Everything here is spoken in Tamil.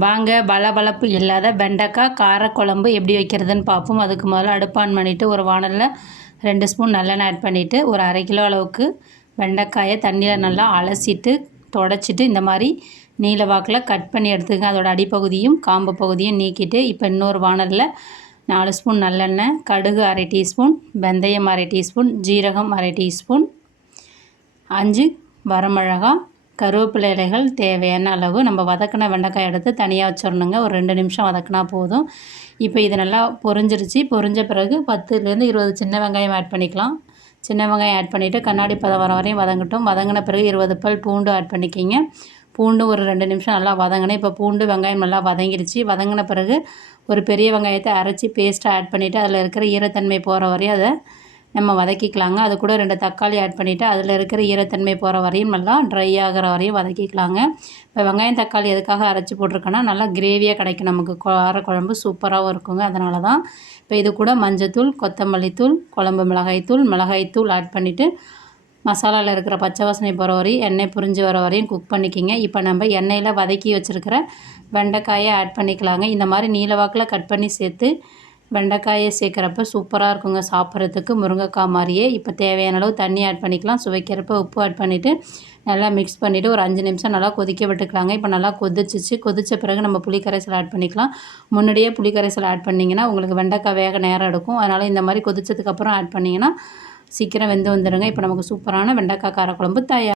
வாங்க பளபளப்பு இல்லாத வெண்டைக்காய் காரக்குழம்பு எப்படி வைக்கிறதுன்னு பார்ப்போம். அதுக்கு முதல்ல அடுப்பு ஆன் பண்ணிவிட்டு ஒரு வானலில் ரெண்டு ஸ்பூன் நல்லெண்ணெய் ஆட் பண்ணிவிட்டு ஒரு அரை கிலோ அளவுக்கு வெண்டைக்காயை தண்ணியில் நல்லா அலசிட்டு தொடச்சிட்டு இந்த மாதிரி நீல வாக்கில் கட் பண்ணி எடுத்துக்கங்க. அதோட அடிப்பகுதியும் காம்பு பகுதியும் நீக்கிட்டு இப்போ இன்னொரு வானலில் நாலு ஸ்பூன் நல்லெண்ணெய் கடுகு அரை டீஸ்பூன் வெந்தயம் அரை டீஸ்பூன் ஜீரகம் அரை டீஸ்பூன் அஞ்சு வரமிளகாய் கருவேப்பிலை இலைகள் தேவையான அளவு நம்ம வதக்கின வெண்டைக்காய் எடுத்து தனியாக வச்சிடணுங்க. ஒரு ரெண்டு நிமிஷம் வதக்கினா போதும். இப்போ இது நல்லா பொரிஞ்சிருச்சு. பொரிஞ்ச பிறகு பத்துலேருந்து இருபது சின்ன வெங்காயம் ஆட் பண்ணிக்கலாம். சின்ன வெங்காயம் ஆட் பண்ணிவிட்டு கண்ணாடி பதம் வர வரையும் வதங்கட்டும். வதங்கின பிறகு இருபது பல் பூண்டு ஆட் பண்ணிக்கிங்க. பூண்டு ஒரு ரெண்டு நிமிஷம் நல்லா வதங்கினேன் இப்போ பூண்டு வெங்காயம் நல்லா வதங்கிடுச்சு வதங்கின பிறகு ஒரு பெரிய வெங்காயத்தை அரைச்சி பேஸ்ட்டாக ஆட் பண்ணிவிட்டு அதில் இருக்கிற ஈரத்தன்மை போகிற வரையும் அதை நம்ம வதக்கிக்கலாங்க. அது கூட ரெண்டு தக்காளி ஆட் பண்ணிவிட்டு அதில் இருக்கிற ஈரத்தன்மை போகிற வரையும் நல்லா ட்ரை ஆகிற வரையும் வதக்கிக்கலாங்க. இப்போ வெங்காயம் தக்காளி எதுக்காக அரைச்சி போட்டிருக்கோன்னா நல்லா கிரேவியாக கிடைக்கும். நமக்கு காரக்குழம்பு சூப்பராகவும் இருக்குங்க. அதனால தான் இப்போ இது கூட மஞ்சத்தூள் கொத்தமல்லி தூள் குழம்பு மிளகாய்த்தூள் மிளகாய்த்தூள் ஆட் பண்ணிவிட்டு மசாலாவில் இருக்கிற பச்சை வாசனை போகிற வரையும் எண்ணெய் புரிஞ்சு வர வரையும் குக் பண்ணிக்கிங்க. இப்போ நம்ம எண்ணெயில் வதக்கி வச்சுருக்கிற வெண்டைக்காயை ஆட் பண்ணிக்கலாங்க. இந்த மாதிரி நீல வாக்கில் கட் பண்ணி சேர்த்து வெண்டைக்காயை சேர்க்குறப்ப சூப்பராக இருக்குங்க. சாப்பிட்றதுக்கு முருங்கைக்காய் மாதிரியே. இப்போ தேவையான அளவு தண்ணி ஆட் பண்ணிக்கலாம். சுவைக்கிறப்ப உப்பு ஆட் பண்ணிவிட்டு நல்லா மிக்ஸ் பண்ணிவிட்டு ஒரு அஞ்சு நிமிஷம் நல்லா கொதிக்க விட்டுக்கலாங்க. இப்போ நல்லா கொதிச்சிச்சு. கொதித்த பிறகு நம்ம புளிக்கரைசல் ஆட் பண்ணிக்கலாம். முன்னாடியே புளிக்கரைசல் ஆட் பண்ணிங்கன்னா உங்களுக்கு வெண்டைக்காய் வேக நேரம் எடுக்கும். அதனால் இந்த மாதிரி கொதிச்சதுக்கப்புறம் ஆட் பண்ணிங்கன்னா சீக்கிரம் வெந்து வந்துடுங்க இப்போ நமக்கு சூப்பரான வெண்டைக்காய் காரக்குழம்பு தயார்